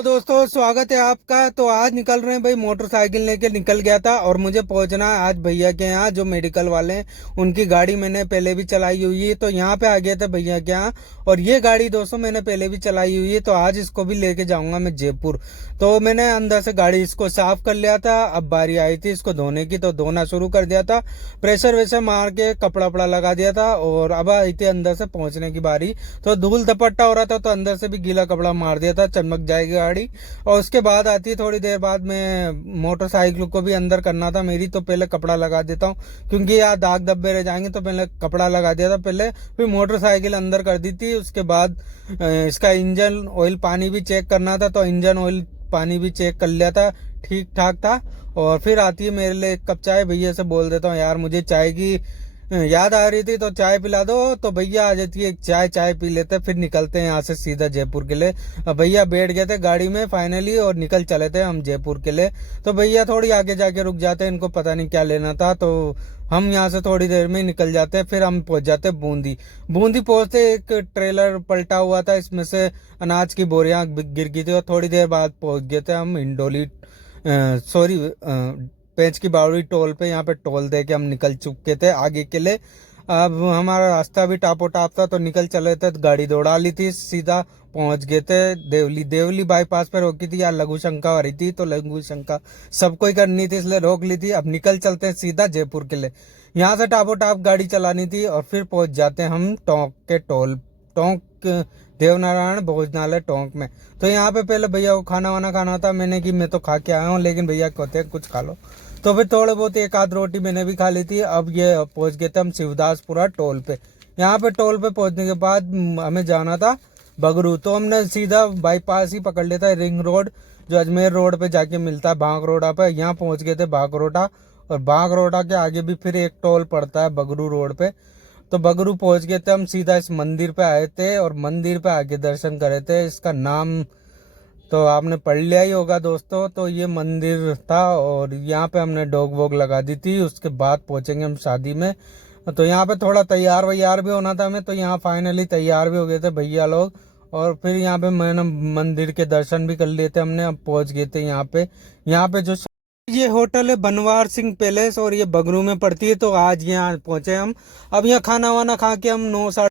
तो दोस्तों स्वागत है आपका। तो आज निकल रहे हैं भाई, मोटरसाइकिल लेके निकल गया था और मुझे पहुंचना है आज भैया के यहाँ, जो मेडिकल वाले हैं। उनकी गाड़ी मैंने पहले भी चलाई हुई है, तो यहाँ पे आ गया था भैया के यहाँ। और ये गाड़ी दोस्तों मैंने पहले भी चलाई हुई है, तो आज इसको भी लेके जाऊंगा मैं जयपुर। तो मैंने अंदर से गाड़ी इसको साफ कर लिया था। अब बारी आई थी इसको धोने की, तो धोना शुरू कर दिया था, प्रेशर वैसे मार के कपड़ा वपड़ा लगा दिया था। और अब आई थी अंदर से पहुंचने की बारी, तो धूल धपट्टा हो रहा था, तो अंदर से भी गीला कपड़ा मार दिया था, चमक जाएगी गाड़ी। और उसके बाद आती है थोड़ी देर बाद में मोटरसाइकिल को भी अंदर करना था मेरी, तो पहले कपड़ा लगा देता हूँ क्योंकि यार दाग धब्बे रह जाएंगे, तो पहले कपड़ा लगा दिया था पहले, फिर मोटरसाइकिल अंदर कर दी थी। उसके बाद इसका इंजन ऑयल पानी भी चेक करना था, तो इंजन ऑयल पानी भी चेक कर लिया था, ठीक ठाक था। और फिर आती है मेरे लिए एक कप चाय। भैया से बोल देता हूँ यार मुझे चाय की याद आ रही थी, तो चाय पिला दो। तो भैया आ जाती है, एक चाय पी लेते, फिर निकलते हैं यहाँ से सीधा जयपुर के लिए। अब भैया बैठ गए थे गाड़ी में फाइनली और निकल चले थे हम जयपुर के लिए। तो भैया थोड़ी आगे जाके रुक जाते हैं, इनको पता नहीं क्या लेना था, तो हम यहाँ से थोड़ी देर में निकल जाते हैं। फिर हम पहुंच जाते हैं बूंदी। बूंदी पहुंचते एक ट्रेलर पलटा हुआ था, इसमें से अनाज की बोरियां गिर गई थी। और थोड़ी देर बाद पहुंच गए थे हम इंडोली, सॉरी, पेंच की बावड़ी टोल पे। यहाँ पे टोल दे के हम निकल चुके थे आगे के लिए। अब हमारा रास्ता भी टापो टाप था, तो निकल चले थे, गाड़ी दौड़ा ली थी, सीधा पहुंच गए थे देवली। देवली बाईपास पे रोकी थी यार, लघु शंका हो रही थी, तो लघु शंका सबको ही करनी थी इसलिए रोक ली थी। अब निकल चलते हैं सीधा जयपुर के लिए। यहाँ से टापो टाप गाड़ी चलानी थी और फिर पहुंच जाते हैं हम टोंक के टोल, टोंक देवनारायण भोजनालय टोंक में। तो यहाँ पे पहले भैया को खाना वाना खाना था, मैंने कि मैं तो खा के आया हूँ, लेकिन भैया कहते हैं कुछ खा लो, तो फिर थोड़े बहुत एक आध रोटी मैंने भी खा ली थी। अब ये पहुंच गए थे हम शिवदासपुरा टोल पे। यहाँ पे टोल पे पहुंचने के बाद हमें जाना था बगरू, तो हमने सीधा बाईपास ही पकड़ लिया था, रिंग रोड जो अजमेर रोड पे जाके मिलता है, भांगरोटा पे। यहाँ पहुंच गए थे भांगरोटा, और भांगरोटा के आगे भी फिर एक टोल पड़ता है बगरू रोड पे। तो बगरू पहुंच गए थे हम, सीधा इस मंदिर पे आए थे और मंदिर पे आके दर्शन करे थे। इसका नाम तो आपने पढ़ लिया ही होगा दोस्तों। तो ये मंदिर था और यहाँ पे हमने डॉग वॉग लगा दी थी। उसके बाद पहुंचेंगे हम शादी में, तो यहाँ पे थोड़ा तैयार वैयार भी होना था हमें, तो यहाँ फाइनली तैयार भी हो गए थे भैया लोग। और फिर यहाँ पे मैंने मंदिर के दर्शन भी कर लिए थे हमने। अब पहुंच गए थे यहाँ पे। यहाँ पे जो ये होटल है बनवार सिंह पैलेस, और ये बगरू में पड़ती है, तो आज यहाँ पहुंचे हम। अब यहाँ खाना वाना खा के हम 9 साढ़े